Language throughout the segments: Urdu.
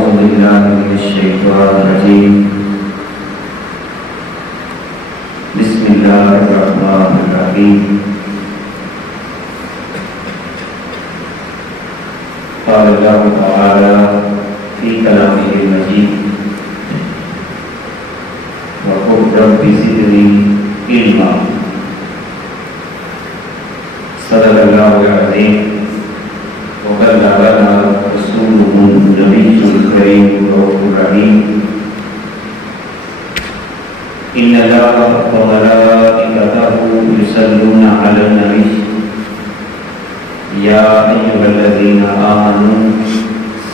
أعوذ بالله من الشيطان الرجيم بسم الله الرحمن الرحيم قال الله تعالى في كلامه المجيد وقل رب زدني علما صدق الله العظيم وبلغنا رسوله النبي الكريم الرؤوف الرحيم إن الله وملائكته يصلون على النبي يا أيها الذين آمنوا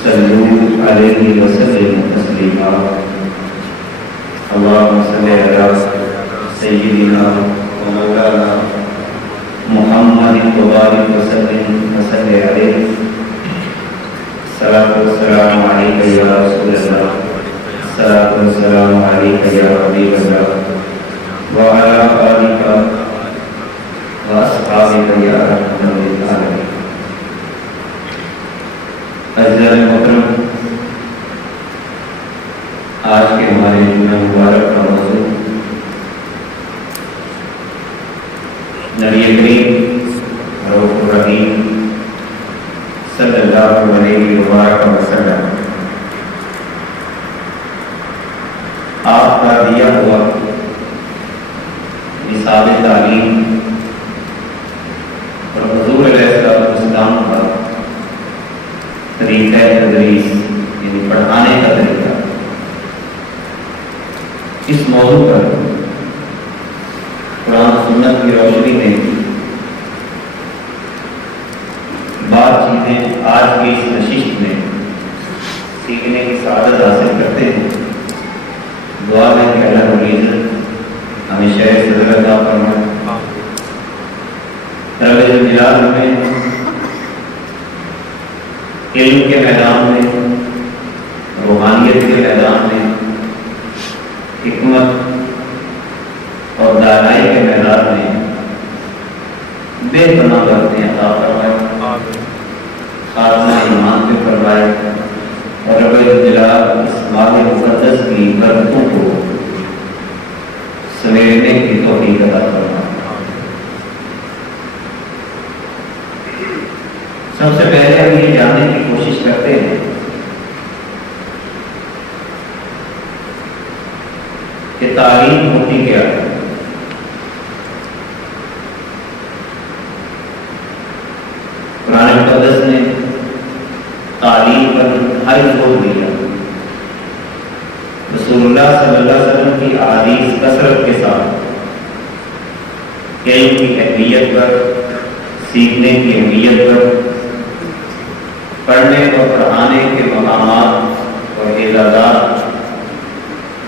صلوا عليه وسلموا تسليما اللهم صل على سيدنا ومولانا محمد وبارك وسلم عليه الصلاة والسلام عليك يا رسول الله الصلاة والسلام عليك يا حبيب الله وعلى آلك وأصحابك يا أرحم الراحمين عزیزان محترم، آج کے ہمارے جمعہ مبارک کا موضوع نبی کریم رؤوف الرحیم صلی اللہ علیہ وسلم آپ کا دیا ہوا نصاب تعلیم اور حضور علیہ السلام کا طریقہ تدریس یعنی پڑھانے کا طریقہ، اس موضوع پر قرآن و سنت کی روشنی میں بعض چیزیں آج کی اس نشست میں سیکھنے کی سعادت حاصل کرتے ہیں۔ دعا ہے کہ اللہ رب العزت ہمیں شہر صدر عطا فرمائے، رب الجلال ہمیں علم کے میدان میں، روحانیت کے میدان میں، حکمت اور دانائی کے میدان میں بے پناہ برکتیں عطا فرمائے، خاتمہ ایمان پہ فرمائے اور رب الجلال اس ماہ مقدس کی برکتوں کو سمیٹنے کی توفیق عطا فرمائے۔ سب سے پہلے ہم یہ جاننے کی کوشش کرتے ہیں کہ تعلیم ہوتی کیا ہے۔ قرآن مقدس نے تعلیم پر انتہائی زور دیا، رسول اللہ صلی اللہ علیہ وسلم کی احادیث کثرت کے ساتھ علم کی اہمیت پر، سیکھنے کی اہمیت پر، پڑھنے اور پڑھانے کے مقامات اور اعزازات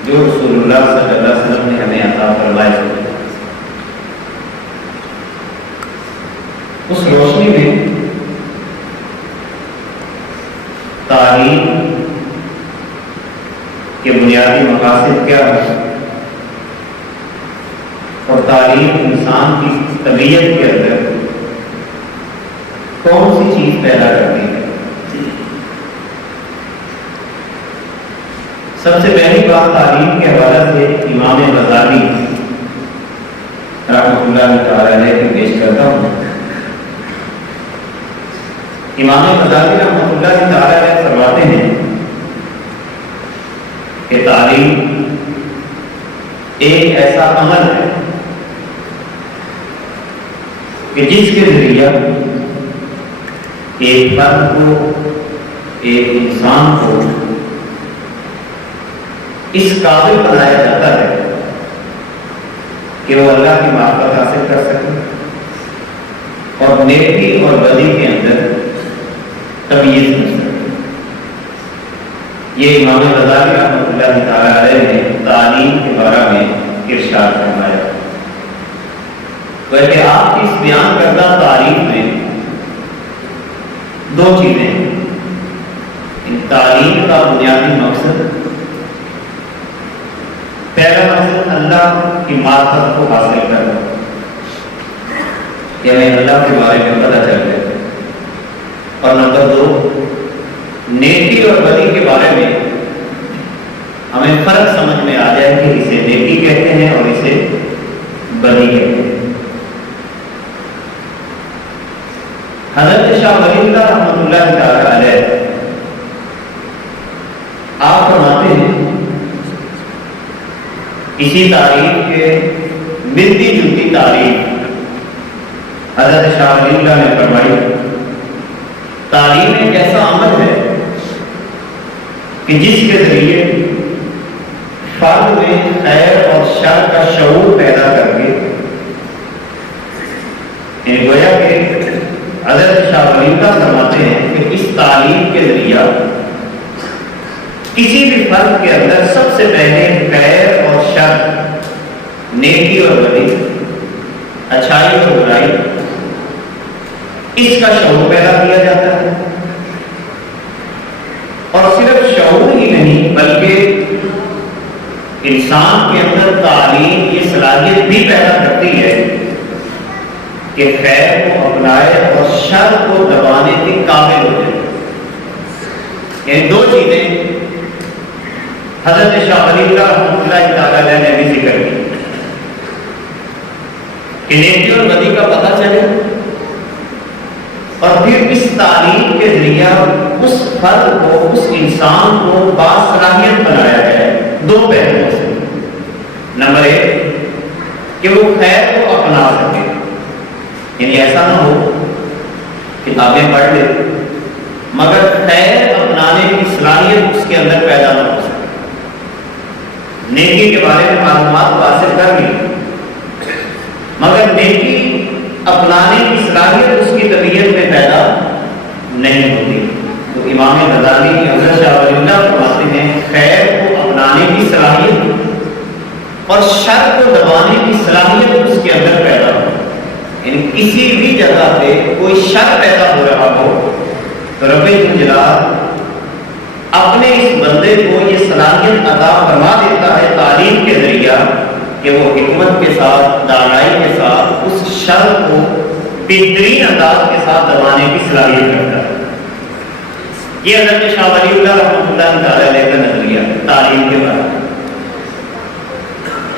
جو رسول اللہ صلی اللہ علیہ وسلم نے ہمیں عطا فرمائے، اس روشنی میں تعلیم کے بنیادی مقاصد کیا ہے اور تعلیم انسان کی طبیعت کے اندر کون سی چیز پیدا کرتی ہے۔ سب سے پہلی بات تعلیم کے حوالے سے امام غزالی رحمۃ اللہ تعالی علیہ کو پیش کرتا ہوں۔ امام غزالی رحمۃ اللہ تعالی علیہ فرماتے ہیں کہ تعلیم ایک ایسا عمل ہے کہ جس کے ذریعہ ایک فرد کو، ایک انسان کو اس قابل بنایا جاتا ہے کہ وہ اللہ کی معرفت حاصل کر سکے اور نیکی اور بدی کے اندر تمیز کر سکے۔ یہ امام غزالی رحمۃ اللہ تعالی علیہ نے تعلیم کے بارے میں ارشاد فرمایا۔ بلکہ آپ کی اس بیان کردہ تعلیم میں دو چیزیں ہیں۔ ان تعلیم کا بنیادی مقصد، پہلا مقصد اللہ کی معرفت کو حاصل کرنا، کہ ہمیں اللہ کے بارے میں پتہ چل جائے، اور نمبر دو نیکی اور بدی کے بارے میں ہمیں فرق سمجھ میں آ جائے کہ اسے نیکی کہتے ہیں اور اسے بدی کہتے ہیں۔ حضرت شاہ ولی اللہ رحمۃ اللہ تعالی علیہ آپ فرماتے ہیں اسی تعریف کے ملتی جلتی تعریف حضرت شاہ ولی اللہ نے فرمائی، تعلیم ایک ایسا عمل ہے کہ جس کے ذریعے فرد میں خیر اور شر کا شعور پیدا کر کے گویا کہ حضرت شاہ ولی اللہ فرماتے ہیں کہ اس تعلیم کے ذریعہ کسی بھی فرد کے اندر سب سے پہلے خیر اور شر، نیکی اور بدی، اچھائی اور برائی، اس کا شعور پیدا کیا جاتا ہے۔ اور صرف شعور ہی نہیں بلکہ انسان کے اندر تعلیم یہ صلاحیت بھی پیدا کرتی ہے کہ خیر کو اپنائے اور شر کو دبانے کے قابل ہو جائے۔ یعنی دو چیزیں حضرت شاہ ولی اللہ رحمۃ اللہ تعالی نے بھی ذکر کی کہ نیکی اور بدی کا پتہ چلے اور پھر اس تعلیم کے ذریعہ اس فرد کو، اس انسان کو باصلاحیت بنایا جائے دو پہلوؤں سے۔ نمبر ایک کہ وہ خیر کو اپنا سکے، یعنی ایسا نہ ہو کتابیں پڑھ لے مگر خیر اپنانے کی صلاحیت اس کے اندر پیدا نہ ہو سکے، نیکی کے بارے میں معلومات حاصل کر لی مگر نیکی اپنانے کی صلاحیت اس کی طبیعت میں پیدا نہیں ہوتی۔ تو امام غزالی حضرت شاہ ولی اللہ فرماتے ہیں خیر کو اپنانے کی صلاحیت اور شر کو دبانے کی صلاحیت اس کے اندر پیدا ہو، یعنی کسی بھی جگہ پہ کوئی شر پیدا ہو رہا ہو تو رب الجلال اپنے اس بندے کو یہ صلاحیت عطا فرما دیتا ہے تعلیم کے ذریعہ کہ وہ حکمت کے ساتھ، دانائی کے ساتھ اس شر کو بہترین انداز کے ساتھ دبانے کی صلاحیت رکھتا ہے۔ یہ حضرت شاہ ولی اللہ رحمۃ اللہ تعالی علیہ کا نظریہ تعلیم کے بارے میں۔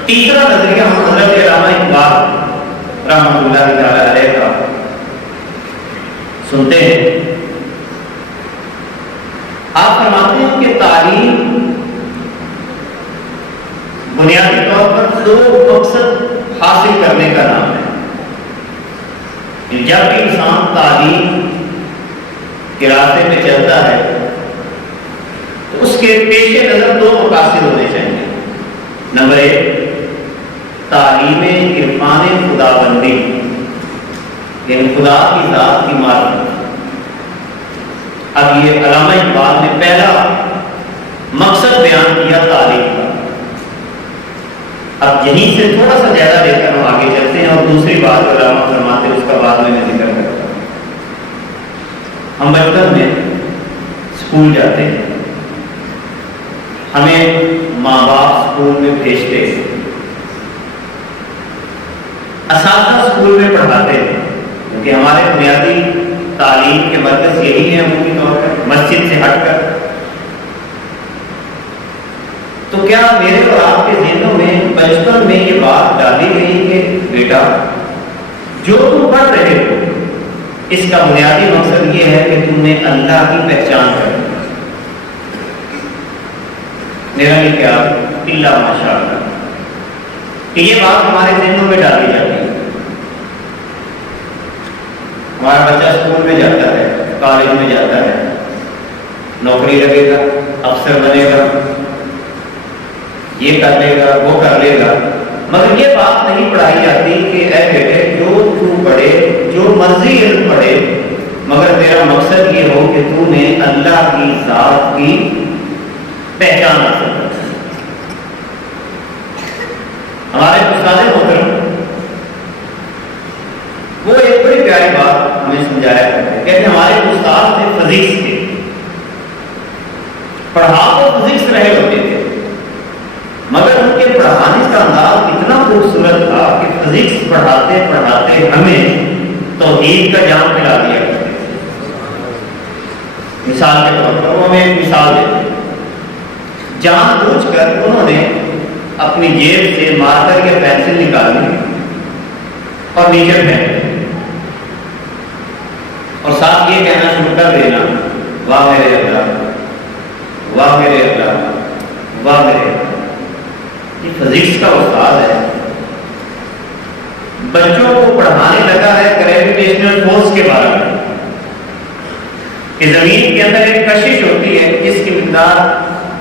تیسرا نظریہ ہم حضرت علامہ اقبال رحمۃ اللہ تعالی علیہ کا سنتے ہیں۔ آپ فرماتے ہیں کہ تعلیم بنیادی طور پر دو مقصد حاصل کرنے کا نام ہے۔ جب بھی انسان تعلیم کے راستے پہ چلتا ہے تو اس کے پیش نظر دو مقاصد ہونے چاہیے۔ نمبر ایک تعلیم عرفان خدا بندی، یعنی خدا کی ذات کی معرفت۔ اب یہ علامہ اقبال نے پہلا مقصد بیان کیا تعلیم کا، اب یہیں سے تھوڑا سا زیادہ لے کر ہم آگے چلتے ہیں اور دوسری بات علامہ فرماتے ہیں اس کا بعد میں ذکر کرتا ہوں۔ ہم بچپن میں اسکول جاتے ہیں، ہمیں ماں باپ اسکول میں بھیجتے ہیں، اساتذہ اسکول میں پڑھاتے ہیں کیونکہ ہمارے بنیادی تعلیم کے مرکز یہی ہے عمومی طور پر مسجد سے ہٹ کر۔ تو کیا میرے اور آپ کے ذہنوں میں بچپن میں یہ بات ڈالی گئی کہ بیٹا جو تم پڑھ رہے ہو اس کا بنیادی مقصد یہ ہے کہ تم نے اللہ کی پہچان کرنی؟ میرا یہ خیال اللہ ماشاء اللہ کہ یہ بات ہمارے ذہنوں میں ڈالی جاتی ہے۔ ہمارا بچہ اسکول میں جاتا ہے، کالج میں جاتا ہے، نوکری لگے گا، افسر بنے گا، یہ کر لے گا، وہ کر لے گا، مگر یہ بات نہیں پڑھائی جاتی کہ اے بیٹے جو تو پڑھے، جو مرضی علم پڑھے، مگر تیرا مقصد یہ ہو کہ تو نے اللہ کی ذات کی پہچان حاصل کر۔ ہمارے استاد محترم وہ ایک بڑی پیاری بات ہمیں سمجھایا کرتے ہیں، کہتے ہمارے استاد تھے فزکس کے، پڑھا تو فزکس رہے ہوتے تھے مگر ان کے پڑھانے کا انداز اتنا خوبصورت تھا کہ فزکس پڑھاتے پڑھاتے ہمیں توحید کا جام پلا دیا کرتے تھے۔ مثال کے طور پر وہ ہمیں ایک مثال دیتے ہیں، جان بوجھ کر انہوں نے اپنی جیب سے مارکر یا پینسل نکالی اور نیچے پھینک دی اور ساتھ یہ کہنا شروع کر دینا، واہ میرے اللہ، واہ میرے اللہ، واہ میرے اللہ۔ یہ فزکس کا استاد ہے، بچوں کو پڑھانے لگا ہے گریویٹیشنل فورس کے بارے میں کہ زمین کے اندر ایک کشش ہوتی ہے جس کی مقدار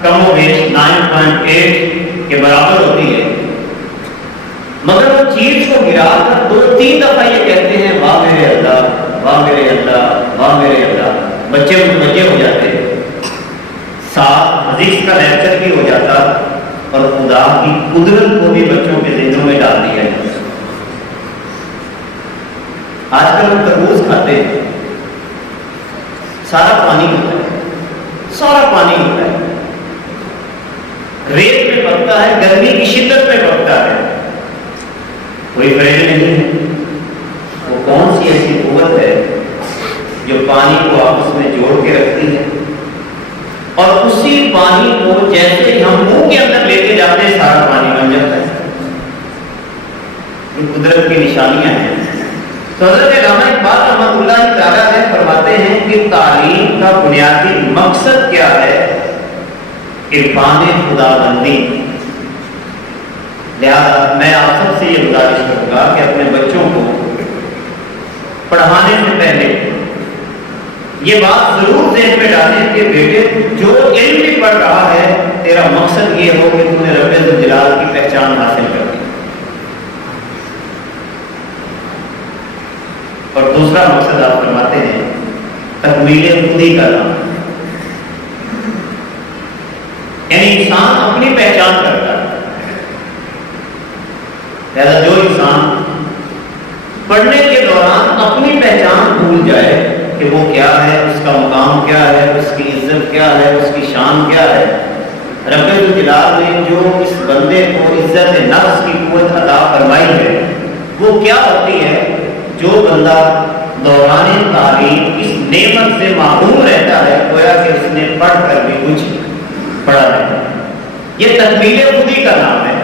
کم و بیش 9.8 کے برابر ہوتی ہے، مگر وہ چیز کو گرا کر 2-3 دفعہ یہ کہتے ہیں واہ میرے اللہ، واہ میرے اللہ، واہ میرے اللہ۔ بچے متوجہ ہو جاتے، ساتھ فزکس کا لیکچر بھی ہو جاتا اور خدا کی قدرت کو بھی بچوں کے ذہنوں میں ڈال دیا ہے۔ آج کل ہم تربوز کھاتے ہیں، سارا پانی ہوتا ہے، سارا پانی ہوتا ہے، ریت میں پکتا ہے، گرمی کی شدت میں پکتا ہے، کوئی فریج نہیں ہے۔ وہ کون سی ایسی قوت ہے جو پانی کو آپس میں جوڑ کے رکھتی ہے اور اسی پانی کو جیسے ہی ہم منہ کے اندر لیتے جاتے ہیں سارا پانی بن جاتا ہے۔ یہ قدرت کی نشانیاں ہیں۔ تو حضرت علامہ اقبال رحمۃ اللہ تعالیٰ نے فرماتے ہیں کہ تعلیم کا بنیادی مقصد کیا ہے؟ عرفان خدا بندی۔ لہٰذا میں آپ سب سے یہ گزارش کروں گا کہ اپنے بچوں کو پڑھانے سے پہلے یہ بات ضرور ذہن میں ڈالیں کہ بیٹے جو علم بھی پڑھ رہا ہے تیرا مقصد یہ ہو کہ تم نے رب ذوالجلال کی پہچان حاصل کر دی، اور دوسرا مقصد آپ فرماتے ہیں تکمیل خودی کا نام، یعنی انسان اپنی پہچان کرتا ہے۔ لہذا جو انسان پڑھنے کے دوران اپنی پہچان بھول جائے کہ وہ کیا ہے، اس کا مقام کیا ہے، اس کی عزت کیا ہے، اس کی شان کیا ہے، رب الجلال نے جو اس بندے کو عزت نفس کی قوت عطا فرمائی ہے وہ کیا ہوتی ہے؟ جو بندہ دوران تعلیم اس نعمت سے محروم رہتا ہے گویا کہ اس نے پڑھ کر بھی کچھ پڑھا نہیں۔ یہ تکمیل خودی کا نام ہے،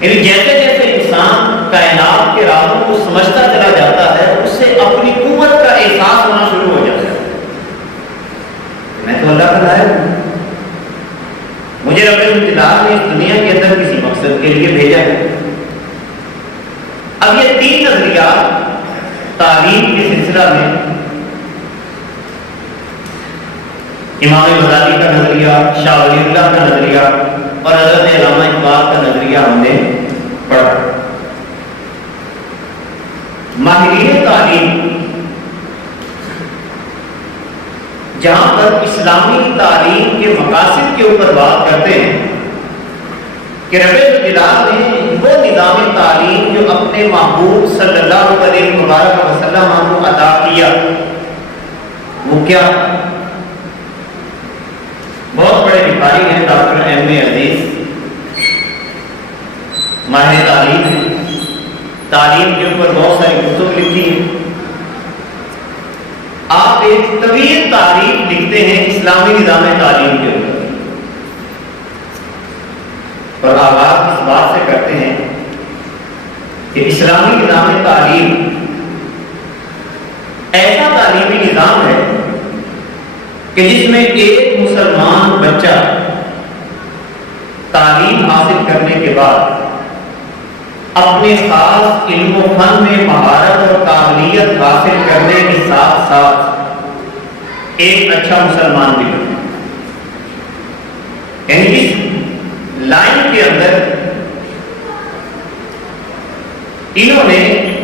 یعنی جیسے جیسے انسان کائنات کے رازوں کو سمجھتا چلا جاتا ہے اس سے اپنی قوت کا احساس ہونا شروع ہو جاتا ہے۔ میں تو اللہ کا لائق ہوں، مجھے رب الجلال نے اس دنیا کے اندر کسی مقصد کے لیے بھیجا ہے۔ اب یہ 3 نظریات تعلیم کے سلسلہ میں امام غزالی کا نظریہ، شاہ ولی اللہ کا نظریہ اور حضرت علامہ اقبال کا نظریہ ہم نے پڑھا۔ ماہرین تعلیم جہاں پر اسلامی تعلیم کے مقاصد کے اوپر بات کرتے ہیں کہ رب الجلال نے وہ نظام تعلیم جو اپنے محبوب صلی اللہ علیہ وسلم کو عطا کیا وہ کیا؟ بہت بڑے بخاری ہیں ڈاکٹر ایم اے عزیز، ماہر تعلیم ہیں، تعلیم کے اوپر بہت ساری کتب لکھی ہیں۔ آپ ایک طویل تعریف لکھتے ہیں اسلامی نظام تعلیم کے اوپر، اور آغاز اس بات سے کرتے ہیں کہ اسلامی نظام تعلیم ایسا تعلیمی نظام ہے کہ جس میں ایک مسلمان بچہ تعلیم حاصل کرنے کے بعد اپنے خاص علم و فن میں مہارت اور قابلیت حاصل کرنے کے ساتھ ساتھ ایک اچھا مسلمان بھی بنے۔ یعنی اس لائن کے اندر انہوں نے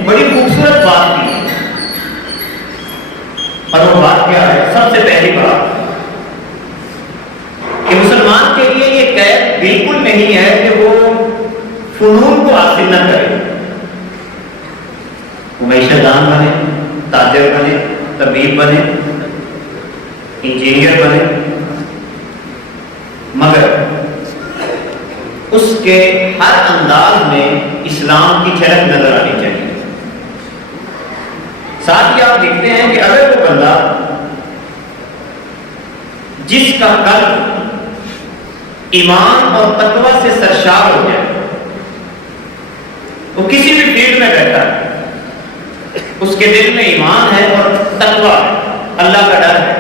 بڑی خوبصورت بات کی، اور وہ بات کیا ہے؟ سب سے پہلی بات کہ مسلمان کے لیے یہ قید بالکل نہیں ہے کہ وہ فنون کو حاصل نہ کرے، وہ معیشت دان بنے، تاجر بنے، طبیب بنے، انجینئر بنے، مگر اس کے ہر انداز میں اسلام کی جھلک نظر آنی چاہیے۔ ساتھ ہی آپ دیکھتے ہیں کہ اگر وہ بندہ جس کا قلب ایمان اور تقوی سے سرشار ہو جائے، وہ کسی بھی فیلڈ میں بیٹھا ہے، اس کے دل میں ایمان ہے اور تقوی ہے، اللہ کا ڈر ہے،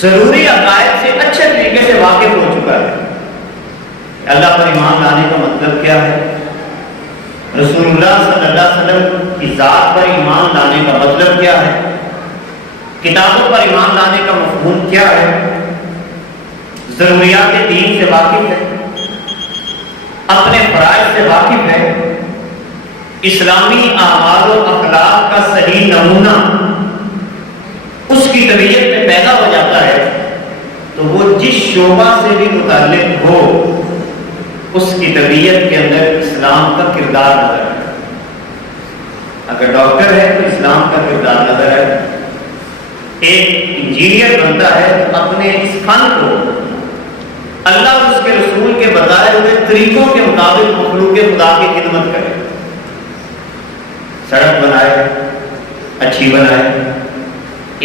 ضروری عقائد سے اچھے طریقے سے واقف ہو چکا ہے، اللہ پر ایمان لانے کا مطلب کیا ہے، رسول اللہ صلی اللہ علیہ وسلم کی ذات پر ایمان لانے کا مطلب کیا ہے، کتابوں پر ایمان لانے کا مفہوم کیا ہے، ضروریات دین سے واقف ہے، اپنے فرائض سے واقف ہے، اسلامی اعمال و اخلاق کا صحیح نمونہ اس کی طبیعت میں پیدا ہو جاتا ہے، تو وہ جس شعبہ سے بھی متعلق ہو اس کی طبیعت کے اندر اسلام کا کردار نظر ہے۔ اگر ڈاکٹر ہے تو اسلام کا کردار نظر ہے، ایک انجینئر بنتا ہے تو اپنے اس فن کو اللہ اور اس کے رسول کے بتائے ہوئے طریقوں کے مطابق مخلوق خدا کی خدمت کرے، سڑک بنائے، اچھی بنائے،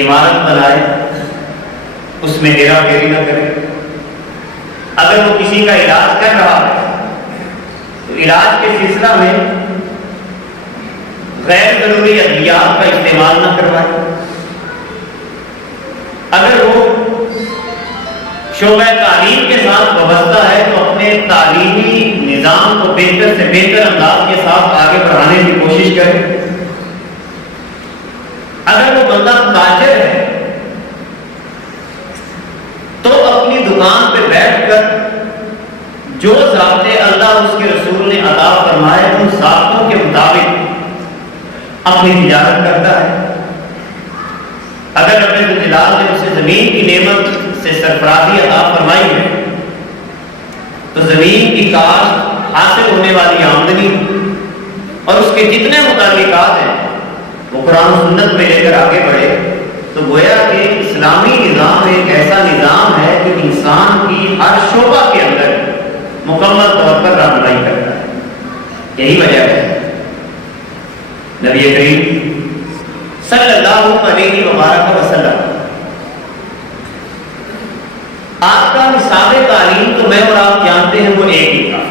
عمارت بنائے، اس میں ہیرا پھیری نہ کرے۔ اگر وہ کسی کا علاج کر رہا ہے تو علاج کے سلسلہ میں غیر ضروری ادویات کا استعمال نہ کروائے۔ اگر وہ شعبہ تعلیم کے ساتھ وابستہ ہے تو اپنے تعلیمی نظام کو بہتر سے بہتر انداز کے ساتھ آگے بڑھانے کی کوشش کرے۔ اگر وہ بندہ تاجر ہے تو اپنی دکان پہ بیٹھ کر جو ضابطے اللہ اور اس کے رسول نے عطا فرمائے ان ضابطوں کے مطابق اپنی تجارت کرتا ہے۔ اگر رب جلال نے اسے زمین کی نعمت سے سرفرازی عطا فرمائی ہے تو زمین کی کاشت، حاصل ہونے والی آمدنی اور اس کے جتنے متعلقات ہیں وہ قرآن و سنت میں لے کر آگے بڑھے تو گویا کہ اسلامی نظام ایک ایسا نظام ہے جو انسان کی ہر شعبہ کے اندر مکمل طور پر رہنمائی کرتا ہے۔ یہی وجہ ہے نبی کریم صلی اللہ علیہ وآلہ وسلم آپ کا نصاب تعلیم تو میں اور آپ جانتے ہیں وہ ایک ہی تھا،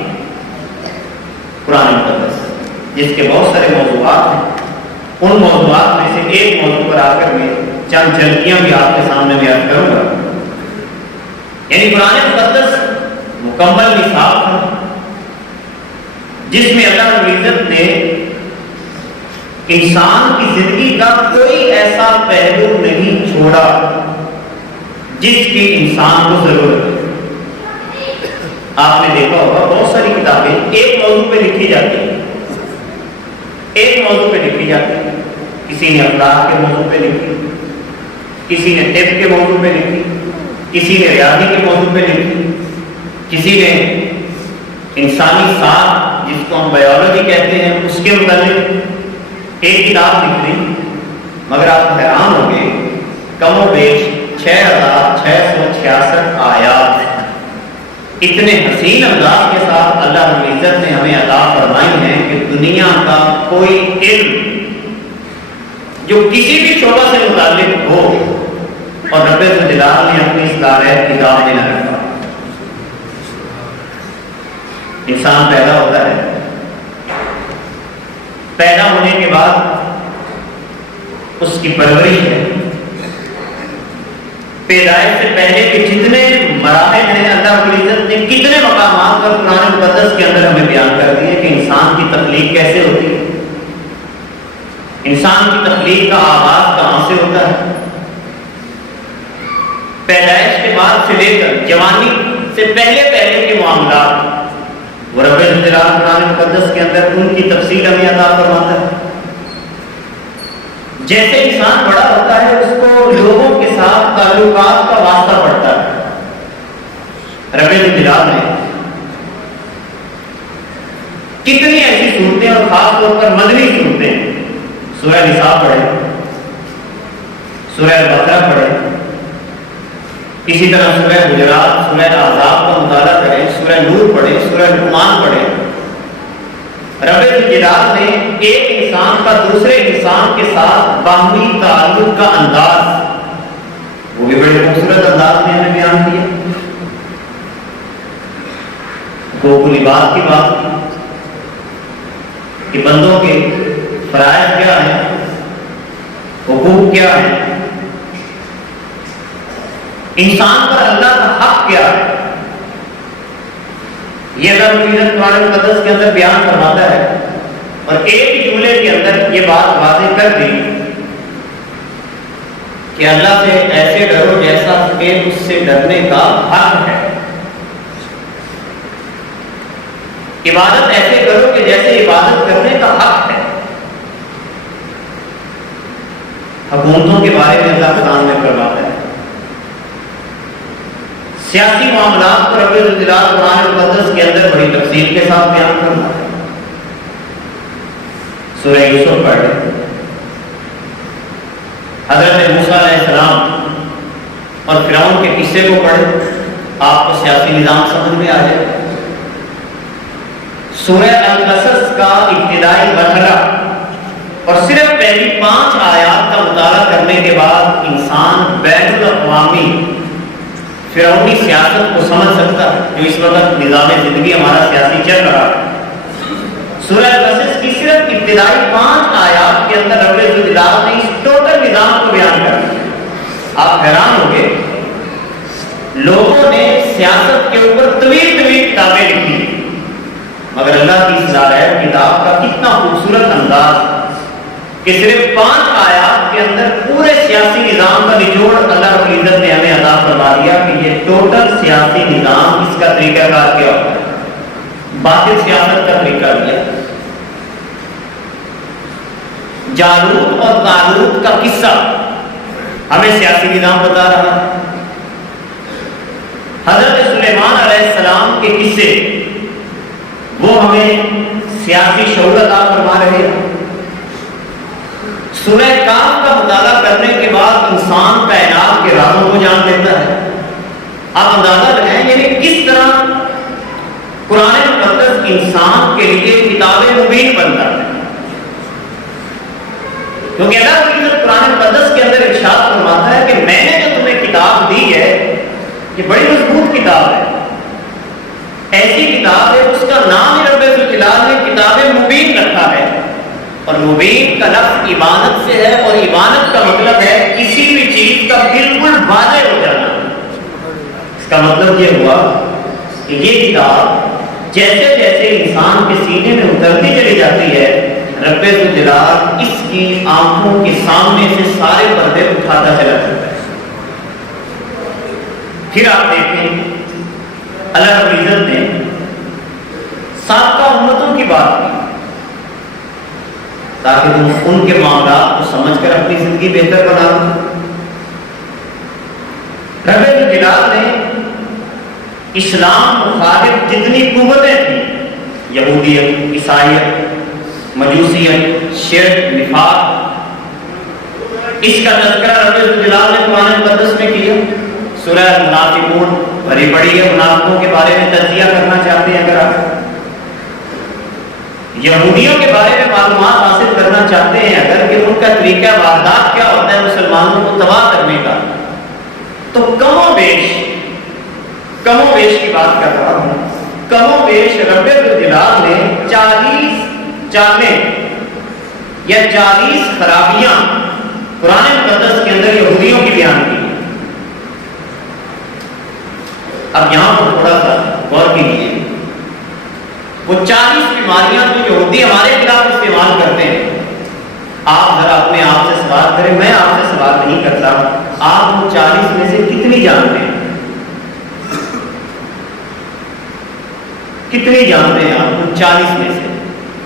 قرآن مقدس، جس کے بہت سارے موضوعات ہیں۔ ان موضوعات میں سے ایک موضوع پر آ کر میں چند جھلکیاں بھی آپ کے سامنے بیان کروں گا۔ یعنی قرآن مقدس مکمل نصاب تھا جس میں اللہ رب العزت نے انسان کی زندگی کا کوئی ایسا پہلو نہیں چھوڑا جس کی انسان کو ضرورت ہے۔ آپ نے دیکھا ہوگا بہت ساری کتابیں ایک موضوع پہ لکھی جاتی ہیں، ایک موضوع پہ لکھی جاتی ہے، کسی نے اخلاق کے موضوع پہ لکھی، کسی نے طب کے موضوع پہ لکھی، کسی نے ریاضی کے موضوع پہ لکھی، کسی نے انسانی ساخت جس کو ہم بایولوجی کہتے ہیں اس کے متعلق ایک کتاب لکھ دی، مگر آپ حیران ہوں گے کم و بیش 6666 آیات اتنے حسین انداز کے ساتھ اللہ رب العزت نے ہمیں عطا فرمائی ہیں کہ دنیا کا کوئی علم جو کسی بھی شعبہ سے متعلق ہو اور رب جلال نے اپنی اس لالہ کتاب میں نہ رکھا۔ انسان پیدا ہوتا ہے، پیدا ہونے کے بعد اس کی پرورش ہے، پیدائش سے پہلے کے جتنے مراحل ہیں اللہ رب العزت نے کتنے مقامات پر قرآن مقدس کے اندر ہمیں بیان کر دیے کہ انسان کی تخلیق کیسے ہوتی ہے، انسان کی تخلیق کا آغاز کہاں سے ہوتا ہے، پیدائش کے بعد سے لے کر جوانی سے پہلے کے معاملات وہ رب جلال قرآن مقدس کے اندر ان کی تفصیل ہمیں عطا فرماتا ہے۔ جیسے انسان بڑا ہوتا ہے اس کو لوگوں کے ساتھ تعلقات کا واسطہ پڑتا ہے۔ رب جلال نے کتنی ایسی صورتیں اور خاص طور پر مدنی صورتیں، سورہ نساء پڑھے، سورہ بقرہ پڑھے، اسی طرح سورہ حجرات، سورہ احزاب کا مطالعہ کریں، سورہ نور پڑھیں، سورہ لقمان پڑھیں۔ رب جلال نے ایک انسان کا دوسرے انسان کے ساتھ باہمی تعلق کا انداز وہ بھی بڑے خوبصورت انداز میں ہمیں بیان کیا. حقوق العباد کی بات کی کہ بندوں کے فرائض کیا ہیں، حقوق کیا ہیں، انسان پر اللہ کا حق کیا ہے. یہ اللہ قرآن مقدس کے اندر بیان فرماتا ہے اور ایک جملے کے اندر یہ بات واضح کر دی کہ اللہ سے ایسے ڈرو جیسا کہ اس سے ڈرنے کا حق ہے. عبادت ایسے کرو کہ جیسے عبادت کرنے کا حق ہے. حکومتوں کے بارے میں اللہ قرآن میں فرماتا ہے. سیاسی معاملات پر رب الجلال قرآن مقدس کے اندر بڑی تفصیل کے ساتھ بیان کرنا ہے. سورہ یوسف پڑھ حضرت موسیٰ علیہ السلام اور فرعون کے قصے کو پڑھے، آپ کو سیاسی نظام سمجھ میں آ جائے. سورہ القصص کا ابتدائی مرحلہ اور صرف پہلی 5 آیات کا مطالعہ کرنے کے بعد انسان بین الاقوامی فرعونی سیاست کو سمجھ سکتا ہے جو اس وقت نظام زندگی ہمارا سیاسی چل رہا ہے. سورہ القصص کی صرف ابتدائی 5 آیات کے اندر رب الجلال نے اس ٹوٹل نظام کو بیان کر دیا. آپ حیران ہو گئے، لوگوں نے سیاست کے اوپر طویل کتابیں لکھی، مگر اللہ کی اس نازل کتاب کا کتنا خوبصورت انداز کہ صرف 5 آیات کے اندر پورے سیاسی نظام کا نچوڑ اللہ رب العزت نے ہمیں عطا فرما دیا کہ یہ ٹوٹل سیاسی نظام، اس کا طریقہ کار کیا ہوتا ہے. باطل سیاست کا طریقہ دیا. جالوت اور طالوت کا قصہ ہمیں سیاسی نظام بتا رہا ہے. حضرت سلیمان علیہ السلام کے قصے وہ ہمیں سیاسی شعور عطا فرما رہے ہیں. سورہ کاف کا مطالعہ کرنے کے بعد انسان کائنات کے رازوں کو جان لیتا ہے. آپ اندازہ لگائیں یعنی کس طرح قرآن مقدس انسان کے لیے کتاب مبین بنتا ہے. کیونکہ اللہ کی قرآن مقدس کے اندر ارشاد فرماتا ہے کہ میں نے جو تمہیں کتاب دی ہے یہ بڑی مضبوط کتاب ہے. ایسی کتاب ہے اس کا نام ہی رب الجلال نے کتاب مبین رکھا ہے. اور مبین کا لفظ عبادت سے ہے اور عبادت کا مطلب ہے کسی بھی چیز کا بالکل واضح ہو جانا. اس کا مطلب یہ ہوا کہ یہ کتاب جیسے جیسے انسان کے سینے میں اترتی چلی جاتی ہے رب الجلال اس کی آنکھوں کے سامنے سے سارے پردے اٹھاتا چلا جاتا ہے. پھر آپ دیکھیں اللہ رب العزت نے سابقہ امتوں کی بات کی تاکہ تم ان کے معاملات کو سمجھ کر اپنی زندگی بہتر بنا لو. رب الجلال نے اسلام مخالف جتنی قوتیں تھیں، یہودیت، عیسائیت، مجوسیت، شرک، نفاق، اس کا تذکرہ رب الجلال نے قرآن مقدس میں کیا. سورہ المنافقون بھری پڑی ہے، منافقوں کے بارے میں تجزیہ کرنا چاہتے ہیں اگر آپ یہودیوں کے بارے میں معلومات حاصل کرنا چاہتے ہیں اگر کہ ان کا طریقہ واردات کیا ہوتا ہے مسلمانوں کو تباہ کرنے کا، تو کم و بیش کی بات کر رہا ہوں، کم و بیش رب الجلال نے 40 چالیں یا 40 خرابیاں قرآن مقدس کے اندر یہودیوں کی بیان کی. اب یہاں پر تھوڑا سا غور کیجیے. وہ 40 بیماریاں جو یہودی ہمارے خلاف استعمال کرتے ہیں، آپ ذرا اپنے آپ سے سوال کریں، میں آپ سے سوال نہیں کرتا، آپ وہ 40 میں سے کتنی جانتے ہیں؟ کتنی جانتے ہیں آپ ان 40 میں سے؟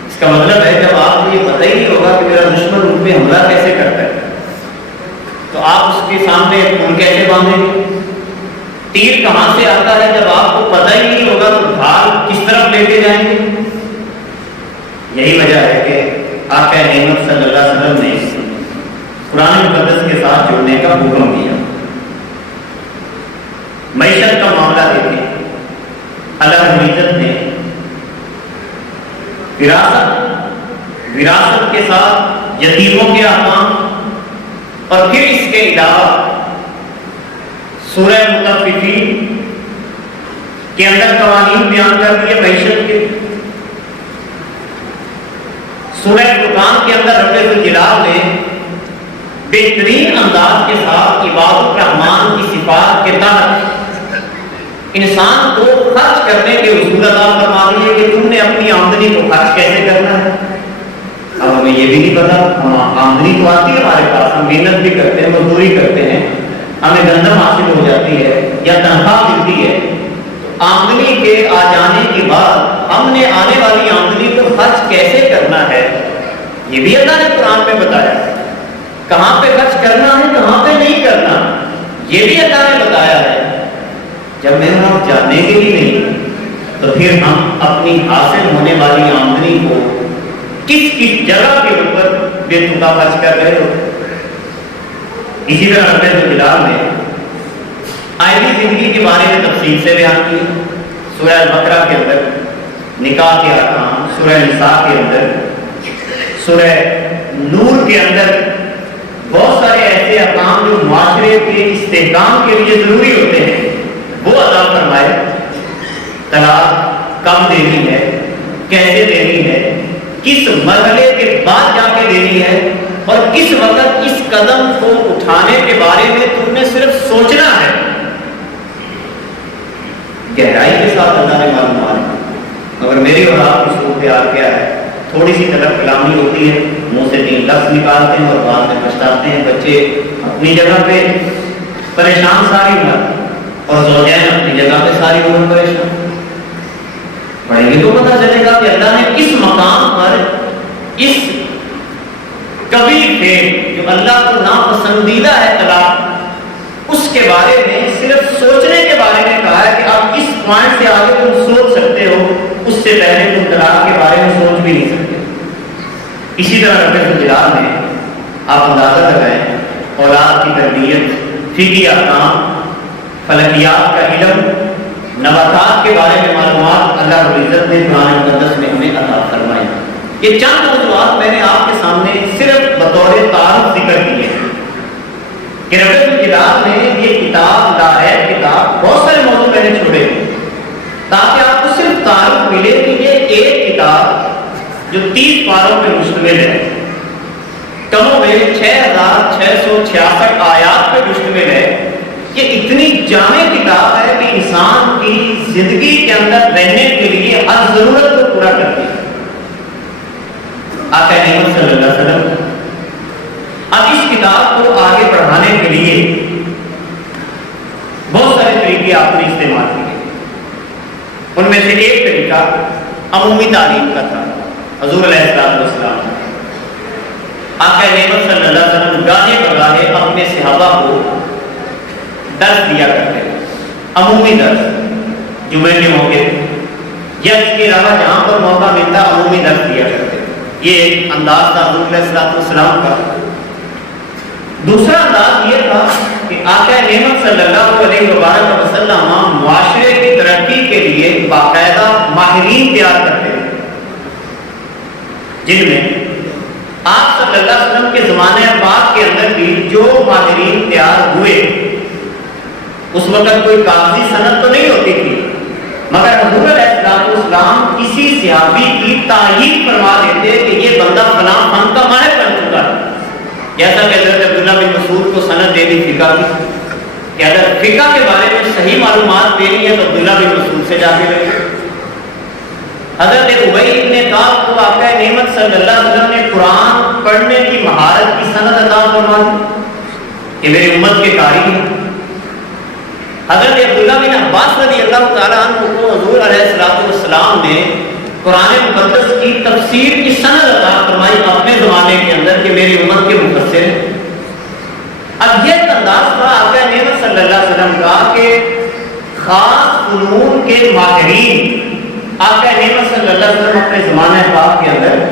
اس کا مطلب ہے جب آپ کو یہ پتہ ہی نہیں ہوگا کہ میرا دشمن ان پہ حملہ کیسے کرتا ہے تو آپ اس کے سامنے خون کیسے باندھیں گے؟ تیر کہاں سے آتا ہے جب آپ کو پتہ ہی نہیں ہوگا تو ڈھال کس طرف لے کے جائیں گے؟ یہی وجہ ہے کہ آقا نعمت صلی اللہ علیہ وسلم نے قرآن مقدس کے ساتھ جڑنے کا حکم دیا. معیشت کا معاملہ دیکھیں، اللہ رب العزت نے وراثت کے ساتھ یتیموں کے احکام اور پھر اس کے علاوہ سورہ مطففین کے اندر قوانین بیان کر دیے معیشت کے. سورہ فرقان کے اندر رب الجلال نے بہترین انداز کے ساتھ عباد الرحمان کی صفات کے تحت انسان کو خرچ کرنے کے اصول عطا فرما دیے کہ تم نے اپنی آمدنی کو خرچ کیسے کرنا ہے. اب ہمیں یہ بھی نہیں پتا, ہم آمدنی تو آتی ہے ہمارے پاس, ہم محنت بھی کرتے ہیں, مزدوری کرتے ہیں, ہمیں گندم حاصل ہو جاتی ہے یا تنخواہ ملتی ہے. آمدنی کے آ جانے کے بعد ہم نے آنے والی آمدنی کو خرچ کیسے کرنا ہے یہ بھی اللہ نے قرآن میں بتایا. کہاں پہ خرچ کرنا ہے, کہاں پہ نہیں کرنا, یہ بھی اللہ نے بتایا ہے. جب میں آپ جاننے کے لیے نہیں تو پھر ہم اپنی حاصل ہونے والی آمدنی کو کس کس جگہ کے اوپر بے تکا خرچ کر رہے ہو. اسی طرح رب الجلال نے آئلی زندگی کے بارے میں تفصیل سے بیان کی. سورہ البقرہ کے اندر نکاح کے احکام, سورہ نساء کے اندر, سورہ نور کے اندر بہت سارے ایسے احکام جو معاشرے کے استحکام کے لیے ضروری ہوتے ہیں وہ عطا فرمائے. طلاق کب دینی ہے, کیسے دینی ہے, کس مرحلے کے بعد جا کے دینی ہے, اور کس وقت اس قدم کو اٹھانے کے بارے میں تم نے صرف سوچنا ہے. گہرائی کے ساتھ اللہ نے معلومات, مگر میری اور آپ کی صورتحال کیا ہے, تھوڑی سی طلب کلامی ہوتی ہے, منہ سے 3 لفظ نکالتے ہیں اور بعد میں پچھتاتے ہیں. بچے اپنی جگہ پہ پریشان ساری عمر, اور زوجین اپنی جگہ پہ ساری عمر پریشان. پڑھیں گے تو پتہ چلے گا کہ اللہ نے کس مقام پر اس کبیر کے جو اللہ کو ناپسندیدہ ہے طلاق, اس کے بارے میں صرف سوچنے کے بارے میں کہا ہے کہ آپ اس پوائنٹ سے آگے تم سوچ سکتے ہو, اس سے پہلے تم طلاق کے بارے میں سوچ بھی نہیں سکتے. اسی طرح رب الجلال نے, آپ اندازہ لگائیں, اولاد کی تربیت, فقہی احکام, فلکیات کا علم, نباتات کے بارے میں معلومات اللہ رب العزت نے قرآن مقدس میں ہمیں عطا فرمائی. یہ چند موضوعات میں نے آپ کے سامنے صرف بطور تعارف ذکر کیے ہیں کہ رب الجلال نے یہ کتاب لائق کتاب, بہت سارے موضوع میں نے چھوڑے تاکہ آپ کو صرف تعارف ملے کہ یہ ایک کتاب جو 30 پاروں پہ مشتمل ہے, کم و بیش 6666 آیات پہ مشتمل ہے. یہ اتنی جامع کتاب ہے کہ انسان کی زندگی کے اندر رہنے کے لیے ہر ضرورت کو پورا کرتی ہے. آقا احمد صلی اللہ علیہ وسلم اب اس کتاب کو آگے بڑھانے کے لیے بہت سارے طریقے آپ نے استعمال کیے. ان میں سے ایک طریقہ عمومی تعلیم کا تھا. حضور علیہ السلام آقا احمد صلی اللہ علیہ وسلم گانے بگانے اپنے صحابہ کو درس دیا کرتے ہیں, عمومی درس, جمعے کے موقع یا اس کے علاوہ جہاں پر موقع ملتا عمومی درس دیا کرتے ہیں. یہ ایک انداز تھا حضور علیہ السلام کا. دوسرا انداز یہ تھا کہ آقا احمد صلی اللہ علیہ وسلم معاشرے کی ترقی کے لیے باقاعدہ ماہرین تیار کرتے ہیں, جن میں آپ صلی اللہ علیہ وسلم کے زمانے پاک کے اندر بھی جو ماہرین تیار ہوئے, اس وقت کوئی کاغذی سند تو نہیں ہوتی تھی, مگر حضور علیہ السلام کسی صحابی کی تعیین فرما دیتے کہ یہ بندہ فلاں فن کا ماہر بن چکا ہے. جیسا کہ حضرت عبداللہ بن مسعود کو سند دے دی فقہ کی کہ اگر فقہ کے بارے میں صحیح معلومات دینی ہے تو عبداللہ بن مسعود سے جا کے لے. حضرت ابی بن کعب کو آقا نعمت صلی اللہ علیہ وسلم نے قرآن پڑھنے کی مہارت کی سند عطا فرما دی کہ میری امت کے قاری ہیں. حضرت عبداللہ بن عباس رضی اللہ تعالیٰ عنہ کو حضور علیہ السلام نے قرآن مقدس کی تفسیر کی سند عطا فرمائی اپنے زمانے کے اندر کہ میری امت کے مفسر ہیں. اب یہ انداز تھا آقا نعمت صلی اللہ علیہ وسلم کا کہ خاص فنون کے ماہرین آقا نعمت صلی اللہ علیہ وسلم اپنے زمانہ پاک کے اندر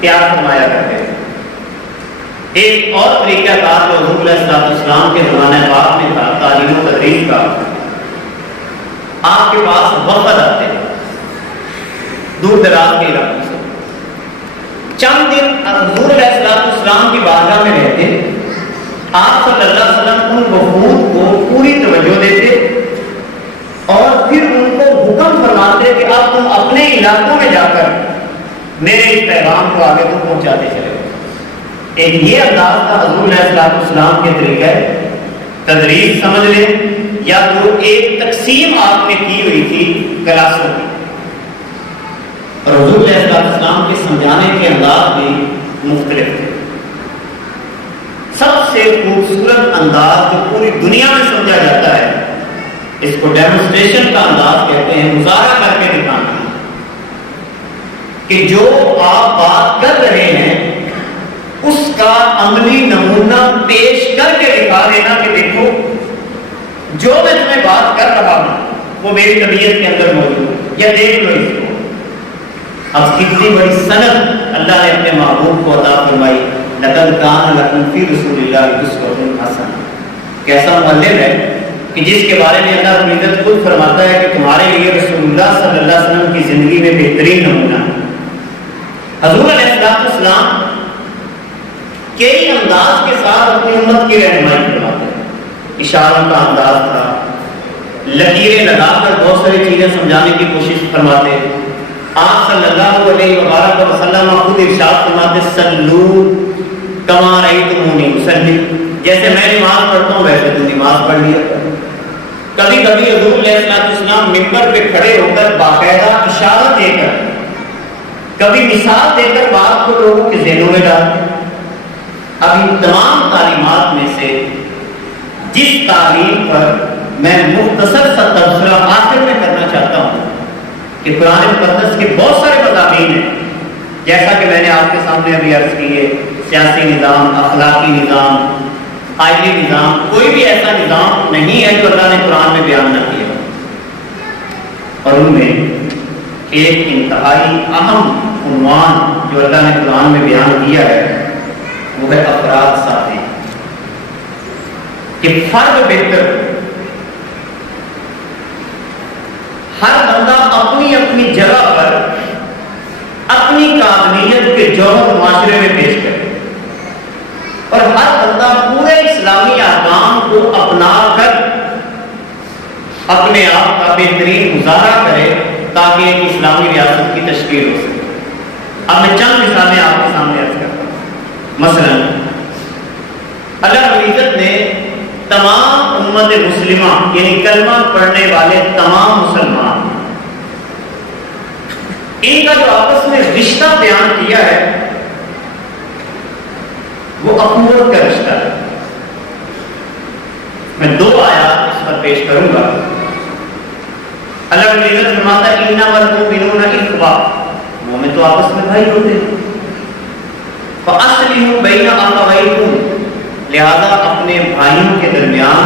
تیار فرمایا کرتے ہیں. ایک اور طریقہ کار جو حضور علیہ السلام کے زمانہ پاک میں تھا تعلیم و تدریس کا, آپ کے پاس وفد آتے ہیں دور دراز کے علاقوں سے, چند دن حضور علیہ السلام کی بارگاہ میں رہتے, آپ صلی اللہ علیہ وسلم ان وفود کو پوری توجہ دیتے پیغام کو آگے تو پہنچاتے چلے گئے۔ ایک یہ انداز تھا حضور علیہ السلام کے طریقے تدریس سمجھ لیں، یا تو ایک تقسیم آپ نے کی ہوئی تھی کلاسوں کی، اور حضور علیہ السلام کے سمجھانے کے انداز بھی مختلف تھے۔ سب سے خوبصورت انداز جو پوری دنیا میں سمجھا جاتا ہے، اس کو ڈیمونسٹریشن کا انداز کہتے ہیں، مظاہرہ کر کے دکھانا، کہ جو آپ بات کر رہے ہیں اس کا عملی نمونہ پیش کر کے دکھا دینا کہ دیکھو جو میں تمہیں بات کر رہا ہوں وہ میری طبیعت کے اندر موجود ہے، یا دیکھ لو اس کو۔ اب کتنی بڑی سند اللہ نے اپنے محبوب کو عطا فرمائی، لقد کان لکم فی رسول اللہ اسوۃ حسنہ۔ کیسا مؤلف ہے کہ جس کے بارے میں اللہ رب العزت خود فرماتا ہے کہ تمہارے لیے رسول اللہ صلی اللہ علیہ وسلم کی زندگی میں بہترین نمونہ ہے۔ حضور علیہ السلام کئی انداز کے ساتھ اپنی امت کی رہنمائی فرماتے ہیں۔ اشاروں کا انداز تھا، لکیریں لگا کر بہت ساری چیزیں سمجھانے کی کوشش فرماتے۔ آپ صلی اللہ علیہ وآلہ وسلم خود ارشاد فرماتے، صلو کما رأیتمونی اصلی، جیسے میں نماز پڑھتا ہوں ویسے تم نماز پڑھ لیا۔ کبھی کبھی حضور علیہ السلام ممبر پہ کھڑے ہو کر باقاعدہ اشارہ دے کر، کبھی مثال دے کر بات کو لوگوں کے ذہنوں میں ڈالتے۔ اب ان تمام تعلیمات میں سے جس تعلیم پر میں مختصر سا تبصرہ آخر میں کرنا چاہتا ہوں کہ قرآن مقدس کے بہت سارے مضامین ہیں، جیسا کہ میں نے آپ کے سامنے ابھی عرض کی ہے، سیاسی نظام، اخلاقی نظام، آئلی نظام، کوئی بھی ایسا نظام نہیں ہے جو اللہ نے قرآن میں بیان نہ کیا، اور ان میں ایک انتہائی اہم عنوان جو اللہ نے قرآن میں بیان کیا ہے وہ ہے افراد ساتھی، کہ فرد بہتر، ہر بندہ اپنی اپنی جگہ پر اپنی قابلیت کے جوہر معاشرے میں پیش کرے، اور ہر بندہ پورے اسلامی احکام کو اپنا کر اپنے آپ کا بہترین مظاہرہ کرے تاکہ ایک اسلامی ریاست کی تشکیل ہو سکے۔ اب میں چند مثالیں آپ کے سامنے عرض کرتا ہوں۔ مثلا اللہ رب العزت نے تمام امت مسلمہ یعنی کلمہ پڑھنے والے تمام مسلمان، ان کا جو آپس میں رشتہ بیان کیا ہے وہ اخوت کا رشتہ ہے۔ میں دو آیات اس پر پیش کروں گا۔ اللہ رب العزت فرماتا ہے انما المؤمنون اخوہ، مومن تو آپس میں بھائی ہوتے ہیں، فاصلحوا بین اخویکم، لہذا اپنے بھائیوں کے درمیان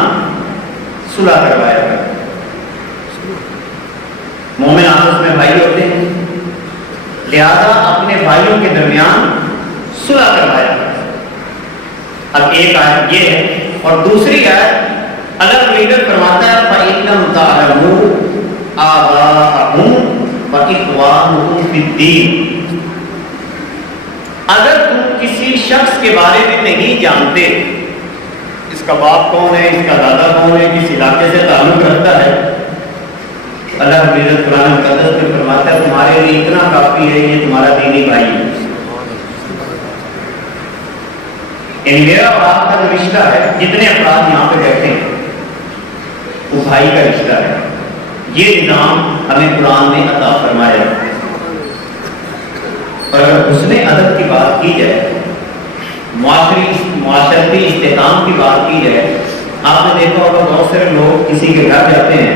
صلح کروایا کریں۔ مومن آپس میں بھائی ہوتے ہیں، لہذا اپنے بھائیوں کے درمیان صلح کروایا کریں۔ اب ایک آیت یہ ہے، اور دوسری آیت اللہ رب العزت فرماتا ہے فَإِن لَمْ تَعْلَمُوا آبَاءَهُمْ وَإِخْوَانَهُمْ فِي الدِّينِ، اگر تم کسی شخص کے بارے میں نہیں جانتے، اس کا باپ کون ہے، اس کا دادا کون ہے، کس علاقے سے تعلق رکھتا ہے، اللہ رب العزت قرآن مقدس میں فرماتا ہے تمہارے لیے اتنا کافی ہے، یہ تمہارا دینی بھائی ہے۔ یعنی میرا اور آپ کا جو رشتہ ہے، جتنے افراد یہاں پہ بیٹھے ہیں وہ بھائی کا رشتہ ہے۔ یہ نظام ہمیں قرآن نے عطا فرمایا۔ اور اگر حسن ادب کی بات کی جائے، معاشرتی استحکام کی بات کی جائے، آپ نے دیکھا ہوگا بہت سارے لوگ کسی کے گھر جاتے ہیں،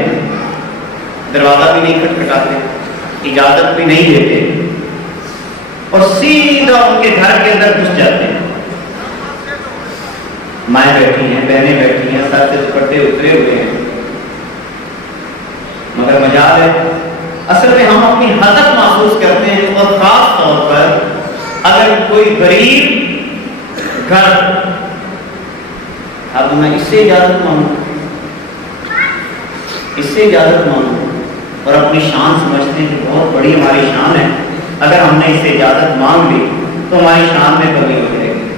دروازہ بھی نہیں کھٹکھٹاتے، اجازت بھی نہیں دیتے، اور سیدھا ان کے گھر کے اندر گھس جاتے ہیں۔ مائیں بیٹھی ہیں، بہنیں بیٹھی ہیں، سر سے دوپٹے اترے ہوئے ہیں، مگر مجال ہے اصل میں ہم اپنی حدت محسوس کرتے ہیں، اور خاص طور پر اگر کوئی غریب گھر، اب میں اس سے اجازت مانگوں، اس سے اجازت مانگوں، اور اپنی شان سمجھتے ہیں کہ بہت بڑی ہماری شان ہے، اگر ہم نے اس سے اجازت مانگ لی تو ہماری شان میں کمی ہو جائے گی۔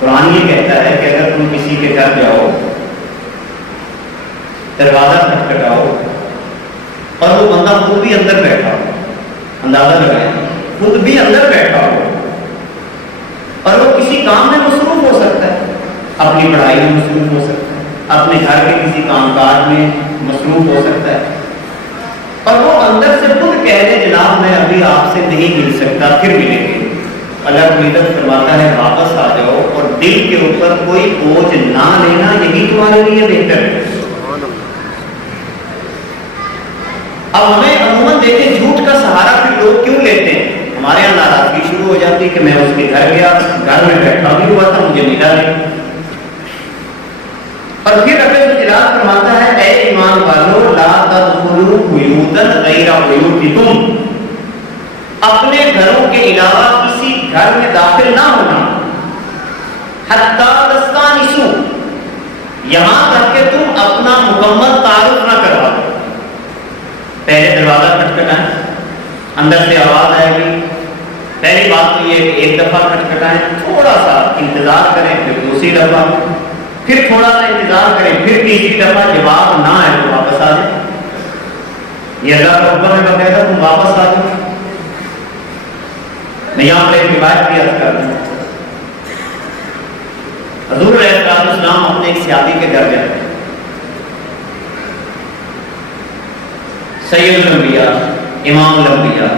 قرآن یہ کہتا ہے کہ اگر تم کسی کے گھر جاؤ، دروازہ کھٹکھٹاؤ، اور وہ بندہ خود بھی اندر بیٹھا ہو، اندازہ لگائیں خود بھی اندر بیٹھا ہو اور وہ کسی کام میں مصروف ہو سکتا ہے، اپنی پڑھائی میں مصروف ہو سکتا ہے، اپنے گھر کے کسی کام کاج میں مصروف ہو سکتا ہے، اور وہ اندر سے خود کہہ دے جناب میں ابھی آپ سے نہیں مل سکتا، پھر ملیں گے۔ اللہ تعالیٰ فرماتا ہے واپس آ جاؤ اور دل کے اوپر کوئی بوجھ نہ لینا، یہی تمہارے لیے بہتر ہے۔ اب ہمیں عموماً دیکھیں جھوٹ کا سہارا پھر لوگ کیوں لیتے ہیں؟ ہمارے یہاں ناراضگی شروع ہو جاتی کہ میں اس کے گھر گیا، گھر میں بیٹھا بھی ہوا تھا، مجھے ملا نہیں۔ اور پھر رب الجلال فرماتا ہے اے ایمان والو لا تدخلوا بیوتا غیر بیوتکم، اپنے گھروں کے علاوہ کسی گھر میں داخل نہ ہونا، حتی تستانسوا، یہاں تک کہ تم اپنا مکمل تعارف نہ کروا دو۔ پہلے دروازہ کھٹکھٹائیں، اندر سے آواز آئے گی، پہلی بات تو یہ کہ ایک دفعہ کھٹکھٹائیں، تھوڑا سا انتظار کریں، پھر دوسری دفعہ، پھر تھوڑا سا انتظار کریں، پھر تیسری دفعہ جواب نہ آئے تو واپس آ جائیں۔ یہ اللہ کا حکم ہے باقاعدہ، تم واپس آ جاؤ۔ میں یہاں پر ایک روایت بھی عرض کر دوں، حضور علیہ السلام اپنے ایک صحابی کے گھر جاتے ہیں، سید الانبیاء، امام الانبیاء،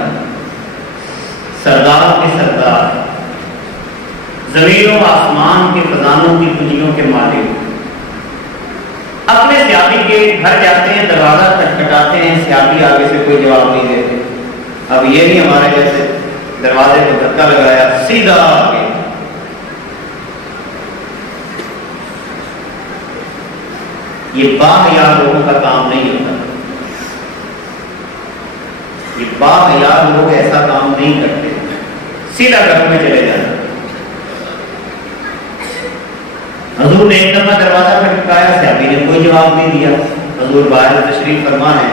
سردار کے سردار، زمین و آسمان کے خزانوں کی کنجیوں کے مالک، اپنے صحابی کے گھر جاتے ہیں، دروازہ کھٹکھٹاتے ہیں، صحابی آگے سے کوئی جواب نہیں دیتے۔ اب یہ نہیں ہمارے جیسے دروازے کو دھکا لگایا سیدھا آگے، یہ باحیا لوگوں کا کام نہیں ہوتا، یہ باحیا لوگ ایسا کام نہیں کرتے، سیدھا گھر میں چلے جانا۔ حضور نے ایک دفعہ دروازہ کھٹکھٹایا، صحابی نے کوئی جواب نہیں دیا، حضور باہر تشریف فرما ہے،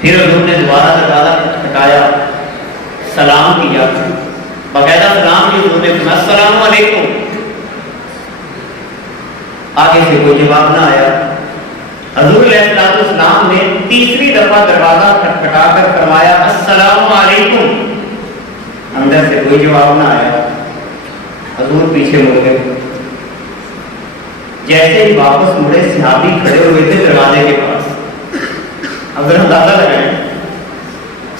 پھر حضور نے دوبارہ دروازہ کھٹکھٹایا، سلام کیا، باقاعدہ سلام کی حضور نے فرمایا السلام علیکم، آگے سے کوئی جواب نہ آیا۔ حضور علیہ السلام نے تیسری دفعہ دروازہ کھٹکھٹا کر فرمایا السلام علیکم، اندر سے کوئی جواب نہ آیا۔ حضور پیچھے مڑ گئے، جیسے ہی واپس مڑے صحابی کھڑے ہوئے تھے دروازے کے پاس، اگر اندازہ لگائیں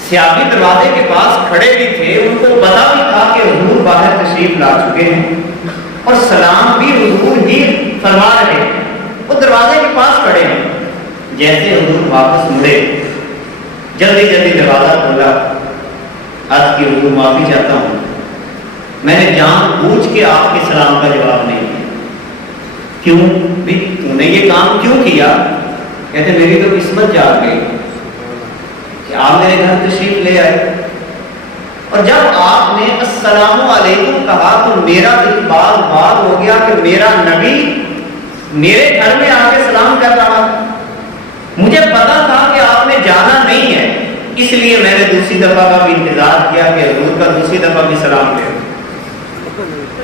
صحابی دروازے کے پاس کھڑے بھی تھے، ان کو پتا بھی تھا کہ حضور باہر تشریف لا چکے ہیں اور سلام بھی حضور ہی فرما رہے ہیں، وہ دروازے کے پاس کھڑے ہیں۔ جیسے حضور واپس مڑے، جلدی جلدی دروازہ کھولا، عرض کی حضور معافی چاہتا ہوں، میں نے جان بوجھ کے آپ کے سلام کا جواب نہیں دیا۔ کیوں بھی تو نے یہ کام کیوں کیا؟ کہتے میری تو قسمت جاگ گئی کہ آپ میرے گھر تشریف لے آئے، اور جب آپ نے السلام علیکم کہا تو میرا دل بار بار ہو گیا کہ میرا نبی میرے گھر میں آ کے سلام کر رہا تھا، مجھے پتا تھا کہ آپ نے جانا نہیں ہے، اس لیے میں نے دوسری دفعہ کا بھی انتظار کیا کہ حضور کا دوسری دفعہ بھی سلام لے،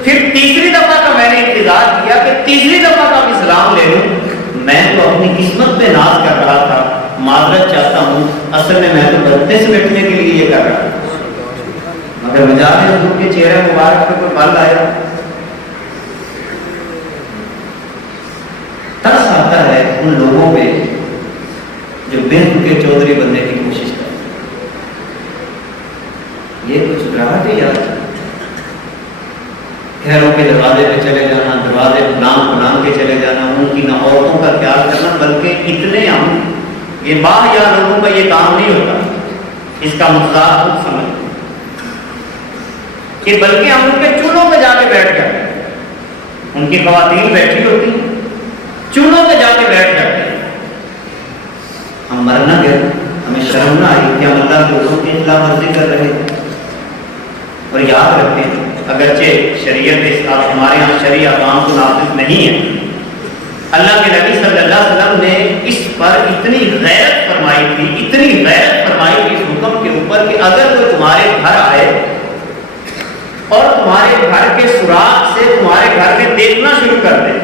پھر تیسری دفعہ کا میں نے انتظار کیا کہ تیسری دفعہ کا بھی سلام لے لوں۔ میں تو اپنی قسمت پہ ناز کر رہا تھا، معذرت چاہتا ہوں، اصل میں تو بدنے سے بیٹھنے کے لیے یہ کر رہا تھا، مگر مجاز حضور کے چہرے مبارک پہ کوئی بل آیا۔ ترس آتا ہے ان لوگوں پہ جو بن کے چودھری بننے کی کوشش کرتے ہیں، یہ کچھ گراہٹ ہے یار، گھروں کے دروازے پہ چلے جانا، دروازے پلان کے چلے جانا، ان کی نہ عورتوں کا خیال کرنا، بلکہ اتنے ہم یہ باحیا لوگوں کا یہ کام نہیں ہوتا، اس کا مقصد خود سمجھ کہ بلکہ ہم ان کے چولہوں پہ جا کے بیٹھ جاتے ہیں، ان کی خواتین بیٹھی ہوتی ہیں، چولہوں پہ جا کے بیٹھ جاتے ہیں، ہم مرنا گئے، ہمیں شرم نہ آئی کہ ہم اللہ کے حکم کی خلاف ورزی کر رہے ہیں۔ اور یاد رکھیں اگرچہ شریعت ہمارے یہاں شریعہ کام کو نافذ نہیں ہے، اللہ کے نبی صلی اللہ علیہ وسلم نے اس پر اتنی غیرت فرمائی تھی، اتنی غیرت فرمائی تھی اس حکم کے اوپر کہ اگر کوئی تمہارے گھر آئے اور تمہارے گھر کے سوراخ سے تمہارے گھر میں دیکھنا شروع کر دے،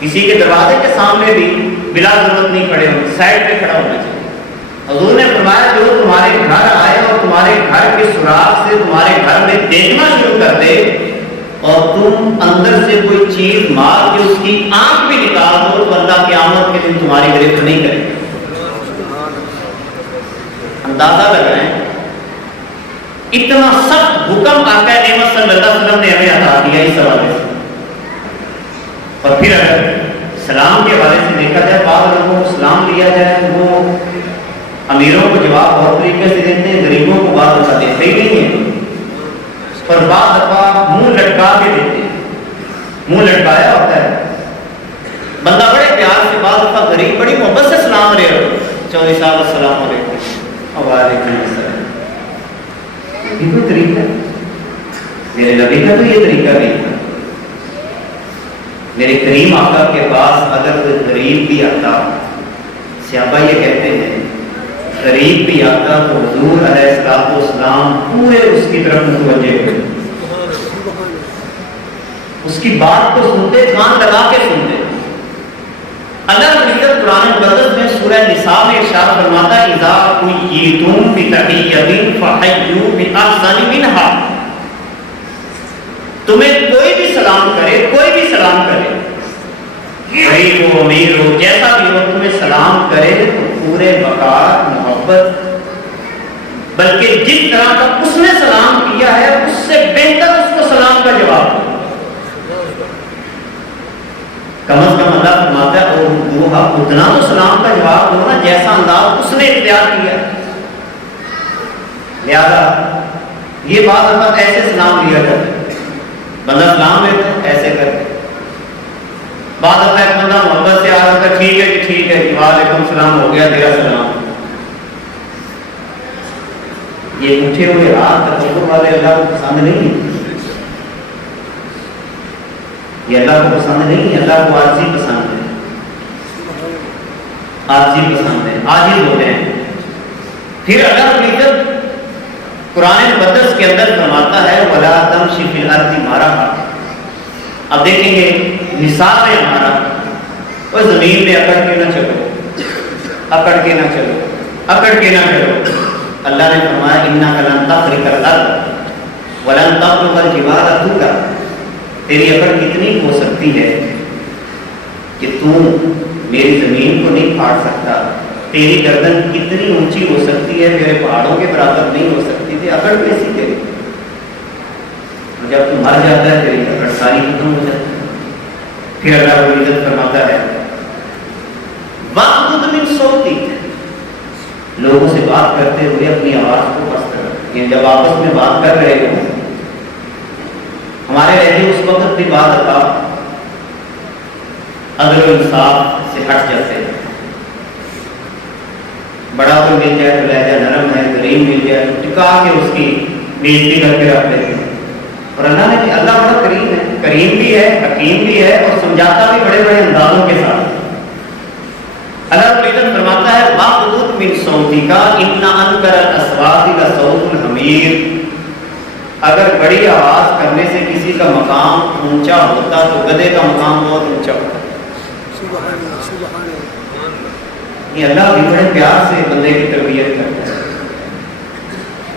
کسی کے دروازے کے سامنے بھی بلا ضرورت نہیں کھڑے ہونا، سائڈ پہ کھڑا ہونا چاہیے، حضور نے فرمایا جو تمہارے گھر آئے اور تمہارے گھر کے سوراخ سے تمہارے گھر میں دیکھنا شروع کر دے اور تم اندر سے کوئی چیز مار کے اس کی آنکھ بھی نکال دو تو اللہ قیامت کے دن تمہاری گرفت نہیں کرے گا۔ اندازہ لگائیں اتنا سخت حکم آقا نعمت صلی اللہ علیہ وسلم نے ہمیں عطا دیا اس حوالے سے۔ اور پھر اگر سلام کے حوالے سے دیکھا جائے بعض لوگوں کو سلام لیا جائے تو وہ امیروں کو جواب بہت طریقے سے دیتے ہیں، غریبوں کو بعض دفعہ دیتے ہی نہیں ہیں، اور بعض دفعہ منہ لٹکا کے دیتے ہیں، منہ لٹکایا ہوتا ہے بندہ بڑے پیار سے، بعض دفعہ غریب بڑی محبت سے سلام لے رہے چودھری صاحب السلام علیکم وعلیکم السلام، یہ کوئی طریقہ ہے؟ میرے نبی کا تو یہ طریقہ نہیں تھا۔ میرے کریم آقا کے پاس اگر کوئی غریب بھی آتا، صحابہ یہ کہتے ہیں غریب بھی آتا تو حضور علیہ السلام پورے اس کی طرف متوجہ ہوئے، اس کی بات کو سنتے، کان لگا کے سنتے۔ اللہ تعالیٰ قرآن مقدس میں سورہ نساء میں ارشاد فرماتا ہے اذا حییتم بتحیۃ فحیوا بأحسن منها، تمہیں کوئی بھی سلام کرے، کوئی بھی سلام کرے، غریب ہو امیر ہو جیسا بھی ہو، تمہیں سلام کرے تو پورے وقار محبت، بلکہ جس طرح کا اس نے سلام کیا ہے اس سے بہتر اس کو سلام کا جواب دو۔ کم از کم اللہ فرماتا ہے اور اتنا تو سلام کا جواب دو نا جیسا انداز اس نے اختیار کیا۔ لہذا یہ بات ایسے سلام لیا جاتا ہے، بندہ سلام لیتا ہے ایسے کرتے، بعد اب ایک بندہ محبت سے آ رہا تھا، ٹھیک ہے جی ٹھیک ہے جی وعلیکم السلام ہو گیا تیرا سلام۔ یہ اٹھے ہوئے ہاتھ تکبر والے اللہ کو پسند نہیں ہے، یہ اللہ کو پسند نہیں ہے، اللہ کو عاجزی پسند ہے، عاجزی پسند ہے، عاجز ہوتے ہیں۔ پھر اللہ رب العزت قرآن مقدس کے اندر فرماتا ہے وَلَا تَمْشِ فِي الْأَرْضِ مَرَحًا۔ اب دیکھیں گے نصاب ہے ہمارا، وہ زمین میں اکڑ کے نہ چلو، اکڑ کے نہ چلو، اکڑ کے نہ چلو۔ اللہ نے فرمایا إِنَّكَ لَن تَخْرِقَ الْأَرْضَ وَلَن تَبْلُغَ الْجِبَالَ طُولًا، تیری اکڑ کتنی ہو سکتی ہے کہ تو میری زمین کو نہیں پھاڑ سکتا، تیری گردن کتنی اونچی ہو سکتی ہے میرے پہاڑوں کے برابر نہیں ہو سکتی تھی، اکڑ کیسی تیری؟ جب تو مر جاتا ہے تیری اکڑ ساری ختم ہو جاتی ہے۔ پھر اللہ رب العزت فرماتا ہے وَاغْضُضْ مِن صَوْتِكَ، لوگوں سے بات کرتے ہوئے اپنی آواز کو پست کر، یعنی جب آپس میں بات کر رہے ہو، ہمارے لہجے اس وقت بھی بات آتا عدل و انصاف سے ہٹ جاتے ہیں، بڑا کوئی مل جائے تو لہجہ نرم ہے، غریب مل جائے تو ٹکا کے اس کی بےزتی کر کے رکھ دیتے ہیں۔ اور اللہ نے اللہ بڑا کریم ہے، کریم بھی ہے، حکیم بھی ہے، اور سمجھاتا بھی بڑے بڑے اندازوں کے ساتھ۔ اللہ رب العزت فرماتا ہے وَاغْضُضْ مِن صَوْتِكَ إِنَّ أَنكَرَ الْأَصْوَاتِ لَصَوْتُ الْحَمِيرِ، اگر بڑی آواز کرنے سے کسی کا مقام اونچا ہوتا تو گدھے کا مقام بہت اونچا ہوتا۔ یہ اللہ بھی بڑے پیار سے بندے کی تربیت کرتا ہے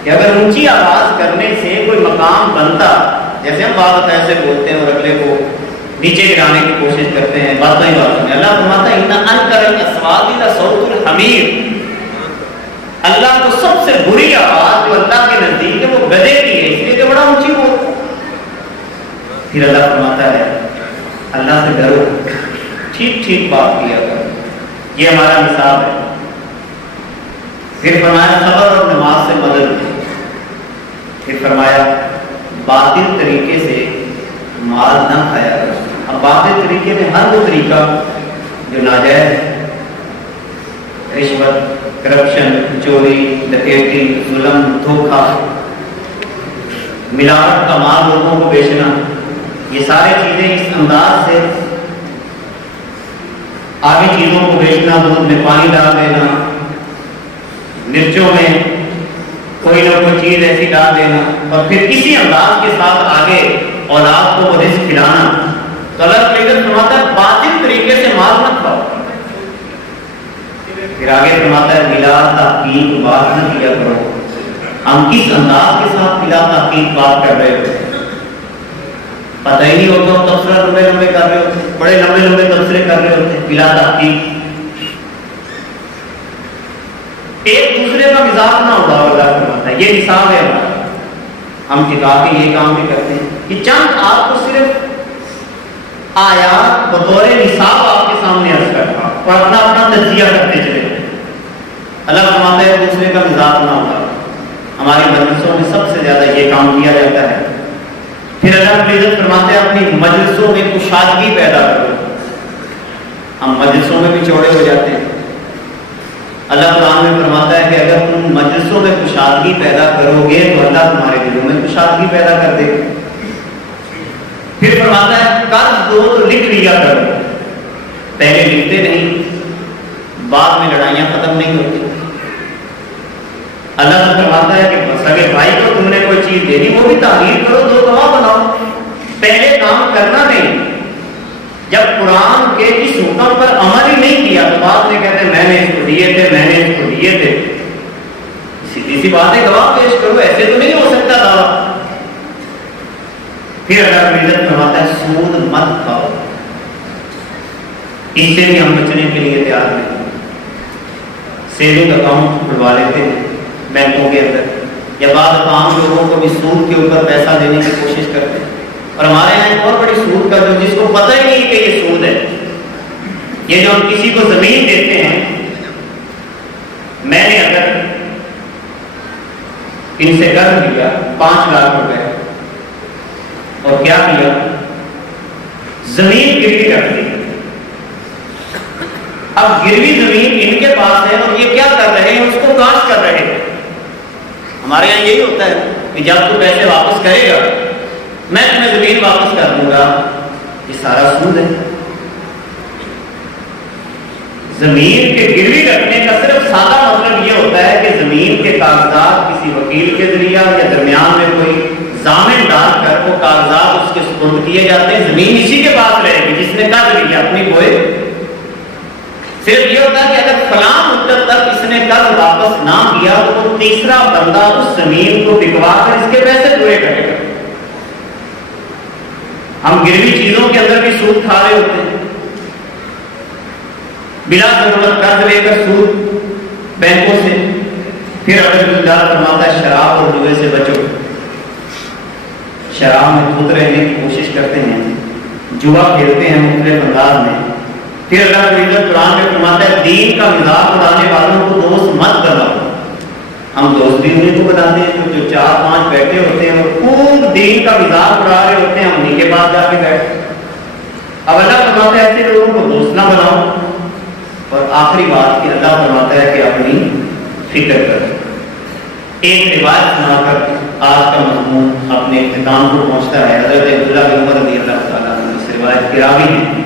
کہ اگر اونچی آواز کرنے سے کوئی مقام بنتا، جیسے ہم بات ایسے بولتے ہیں اور اگلے کو نیچے گرانے کی کوشش کرتے ہیں باتوں ہی باتوں میں، اللہ فرماتا ہے ان انکر الاصوات لصوت الحمیر، اللہ کو سب سے بری آواز جو اللہ کے نزدیک ہے وہ گدھے کی ہے، اس لیے کہ بڑا اونچی ہو۔ پھر اللہ فرماتا ہے اللہ سے ڈرو، ٹھیک ٹھیک بات کیا کرو، یہ ہمارا نصاب ہے۔ پھر فرمایا صبر اور نماز سے مدد، پھر فرمایا باطل طریقے سے مال نہ کھایا کرو۔ اب باطل طریقے میں ہر وہ طریقہ جو ناجائز، رشوت، کرپشن، چوری، ڈکیتی، ظلم، دھوکہ، ملاوٹ کا مال لوگوں کو بیچنا، یہ ساری چیزیں اس انداز سے آگے چیزوں کو بیچنا، دودھ میں پانی ڈال دینا، مرچوں میں کوئی نہ کوئی چیز ایسی ڈال دینا، اور پھر کسی انداز کے ساتھ آگے اولاد کو وہ رزق کھلانا، تو اللہ تعالیٰ فرماتا ہے باطل طریقے سے مال مت کھاؤ۔ پھر پھر آگے فرماتا ہے بلا تحقیق بات نہ کیا کرو. ہم کس انداز کے ساتھ بلا تحقیق بات کر رہے ہوتے ہیں؟ پتہ ہی نہیں ہوتا. ہم تبصرہ لمبے لمبے کر رہے ہوتے ہیں, بڑے لمبے لمبے تبصرے کر رہے ہوتے ہیں بلا تحقیق. ایک دوسرے کا مزاج نہ ہوگا. اللہ فرماتا ہے یہ نصاب ہے ہمارا. ہم کتاب کے یہ کام بھی کرتے ہیں کہ چند آپ کو صرف آیات بطور نصاب آپ کے سامنے عرض کرتا اور اپنا اپنا تجزیہ کرتے چلے. اللہ فرماتا ہے ایک دوسرے کا مزاج نہ ہوگا. ہماری مجلسوں میں سب سے زیادہ یہ کام کیا جاتا ہے. پھر اللہ رب العزت فرماتے ہیں اپنی مجلسوں میں کشادگی پیدا کرو. ہم مجلسوں میں بھی چوڑے ہو جاتے ہیں. اللہ قرآن میں فرماتا ہے کہ اگر تم مجلسوں میں کشادگی پیدا کرو گے تو اللہ تمہارے دلوں میں کشادگی پیدا کر دے گا. پھر فرماتا ہے قرض دو تو لکھ لیا کرو. پہلے لکھتے نہیں, بعد میں لڑائیاں ختم نہیں ہوتی. اللہ سے فرماتا ہے کہ سگے بھائی کو تم نے کوئی چیز دینی وہ بھی تعمیر کرو, دو گواہ بناؤ. پہلے کام کرنا نہیں. جب قرآن کے اس حکم پر عمل ہی نہیں کیا تو بعد میں کہتے ہیں میں نے اس کو دیے تھے, میں نے اس کو دیے تھے. سیدھی سی بات ہے, گواہ پیش کرو. ایسے تو نہیں ہو سکتا دعویٰ. پھر اللہ رب العزت فرماتا ہے سود مت کھاؤ. اس سے بھی ہم بچنے کے لیے تیار نہیں. سیونگ اکاؤنٹ کھلوا لیتے ہیں بینکوں کے اندر, یا بعض عام لوگوں کو بھی سود کے اوپر پیسہ دینے کی کوشش کرتے ہیں. اور ہمارے یہاں ایک بہت بڑی سود کا جو جس کو پتہ ہی نہیں کہ یہ سود ہے. یہ جو ہم کسی کو زمین دیتے ہیں, میں نے اگر ان سے قرض لیا 5 لاکھ روپے اور کیا کیا, زمین گروی رکھ دی. اب گروی زمین ان کے پاس ہے اور یہ کیا کر رہے ہیں, اس کو کاشت کر رہے ہیں. ہمارے یہاں یہی ہوتا ہے کہ جب تو پیسے واپس کرے گا میں تمہیں زمین واپس کر دوں گا. یہ سارا سود ہے. زمین کے گروی رکھنے کا صرف سادہ مطلب یہ ہوتا ہے کہ زمین کے کاغذات کسی وکیل کے ذریعہ یا درمیان میں کوئی ضامن ڈال کر وہ کاغذات اس کے سپرد کیے جاتے ہیں. زمین اسی کے پاس رہے گی جس نے قرض لیا اپنی بوئے. صرف یہ ہوتا ہے کہ اگر فلاں مدت تک اس نے قرض واپس نہ کیا تو وہ تیسرا بندہ اس زمین کو بکوا کر اس کے پیسے پورے کرے گا. ہم گروی چیزوں کے اندر بھی سود کھا رہے ہوتے ہیں. بلا ضرورت قرض لے کر سود بینکوں سے. پھر اگر اللہ فرماتا ہے شراب اور جوئے سے بچو. شراب میں خود رہنے کی کوشش کرتے ہیں, جوا کھیلتے ہیں مختلف انداز میں. پھر اللہ قرآن میں فرماتا ہے دین کا مذاق اڑانے والوں کو دوست مت بناؤ. ہم دوست بھی انہیں کو بناتے ہیں جو 4-5 بیٹھے ہوتے ہیں اور خوب دین کا مذاق اڑا رہے ہوتے ہیں, ہم انہیں کے پاس جا کے بیٹھتے ہیں. اب اللہ فرماتا ہے ایسے لوگوں کو دوست نہ بناؤ. اور آخری بات کہ اللہ فرماتا ہے کہ اپنی فکر کرو. ایک روایت سنا کر آج کا مضمون اپنے اختتام کو پہنچتا ہے. حضرت عبداللہ بن عمر رضی اللہ تعالیٰ عنہ اس روایت کے راوی ہیں.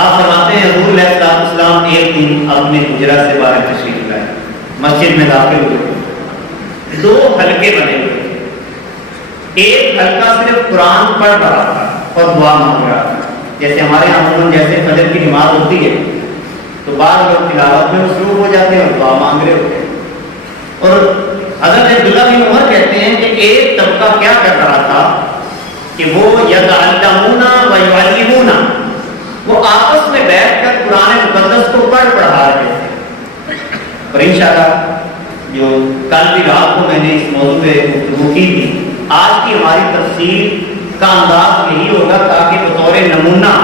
آپ فرماتے ہیں حضور علیہ السلام ایک دن اپنے حجرہ سے باہر تشریف لائے, مسجد میں داخل ہوئے. 2 حلقے بنے ہوئے. ایک حلقہ صرف قرآن پڑھ رہا تھا اور دعا مانگ رہا تھا. جیسے ہمارے یہاں جیسے فجر کی نماز ہوتی ہے تو بعض لوگ تلاوت میں مصروف ہو جاتے ہیں اور دعا مانگ رہے ہوتے ہیں. اور حضرت عبداللہ بن عمر کہتے ہیں کہ ایک طبقہ کیا کر رہا تھا کہ وہ یتعلمون و یعلمون, وہ آپس میں بیٹھ کر قرآن مقدس کو پڑھا رہے تھے. اور انشاءاللہ جو کل بھی رات کو میں نے اس موضوع پہ گفتگو کی تھی, آج کی ہماری تفسیر کا انداز یہی ہوگا تاکہ بطور نمونہ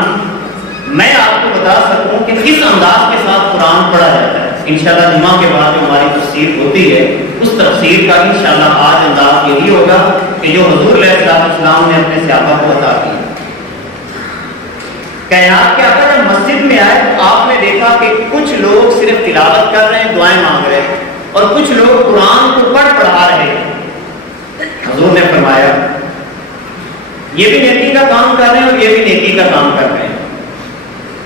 میں آپ کو بتا سکوں کہ کس انداز کے ساتھ قرآن پڑھا جاتا ہے. انشاءاللہ جمعہ کے بعد جو ہماری تفسیر ہوتی ہے اس تفسیر کا انشاءاللہ آج انداز یہی ہوگا کہ جو حضور علیہ السلام نے اپنے صحابہ کو عطا کی. کائنات کے آقا جب مسجد میں آئے تو آپ نے دیکھا کہ کچھ لوگ صرف تلاوت کر رہے ہیں, دعائیں مانگ رہے ہیں, اور کچھ لوگ قرآن کو پڑھا رہے ہیں. حضور نے فرمایا یہ بھی نیکی کا کام کر رہے ہیں اور یہ بھی نیکی کا کام کر رہے ہیں.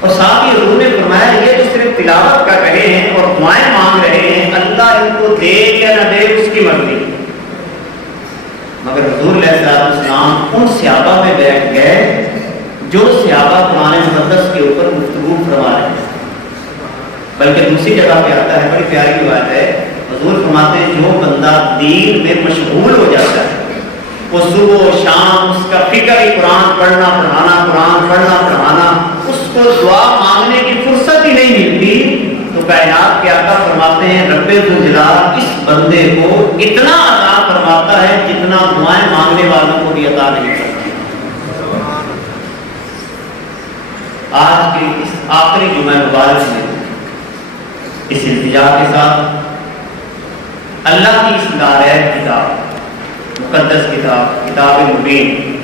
اور ساتھ ہی حضور نے فرمایا یہ جو صرف تلاوت کر رہے ہیں اور دعائیں مانگ رہے ہیں اللہ ان کو دے یا نہ دے اس کی مرضی. مگر حضور علیہ السلام ان صحابہ میں بیٹھ گئے جو صحابہ قرآن مقدس کے اوپر گفتگو فرما رہے ہیں. بلکہ دوسری جگہ پہ آتا ہے، بڑی پیاری بات ہے، حضور فرماتے ہیں جو بندہ دین میں مشغول ہو جاتا ہے، وہ صبح و شام اس کا فکر ہی قرآن پڑھنا پڑھانا، قرآن پڑھنا پڑھانا، اس کو دعا مانگنے کی فرصت ہی نہیں ملتی، تو کائنات کے آقا فرماتے ہیں رب ذوالجلال اس بندے کو اتنا عطا فرماتا ہے جتنا دعائیں مانگنے والوں کو بھی عطا نہیں کرتا۔ آج کے اس آخری جمعہ مبارک میں اس التجا کے ساتھ اللہ کی اس نارائن کتاب، مقدس کتاب، کتاب مبین،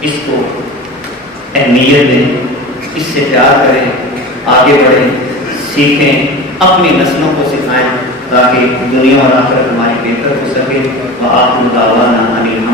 اس کو اہمیت دیں، اس سے پیار کریں، آگے بڑھیں، سیکھیں، اپنی نسلوں کو سکھائیں تاکہ دنیا اور آخرت ہماری بہتر ہو سکے۔ وآخر دعوانا ان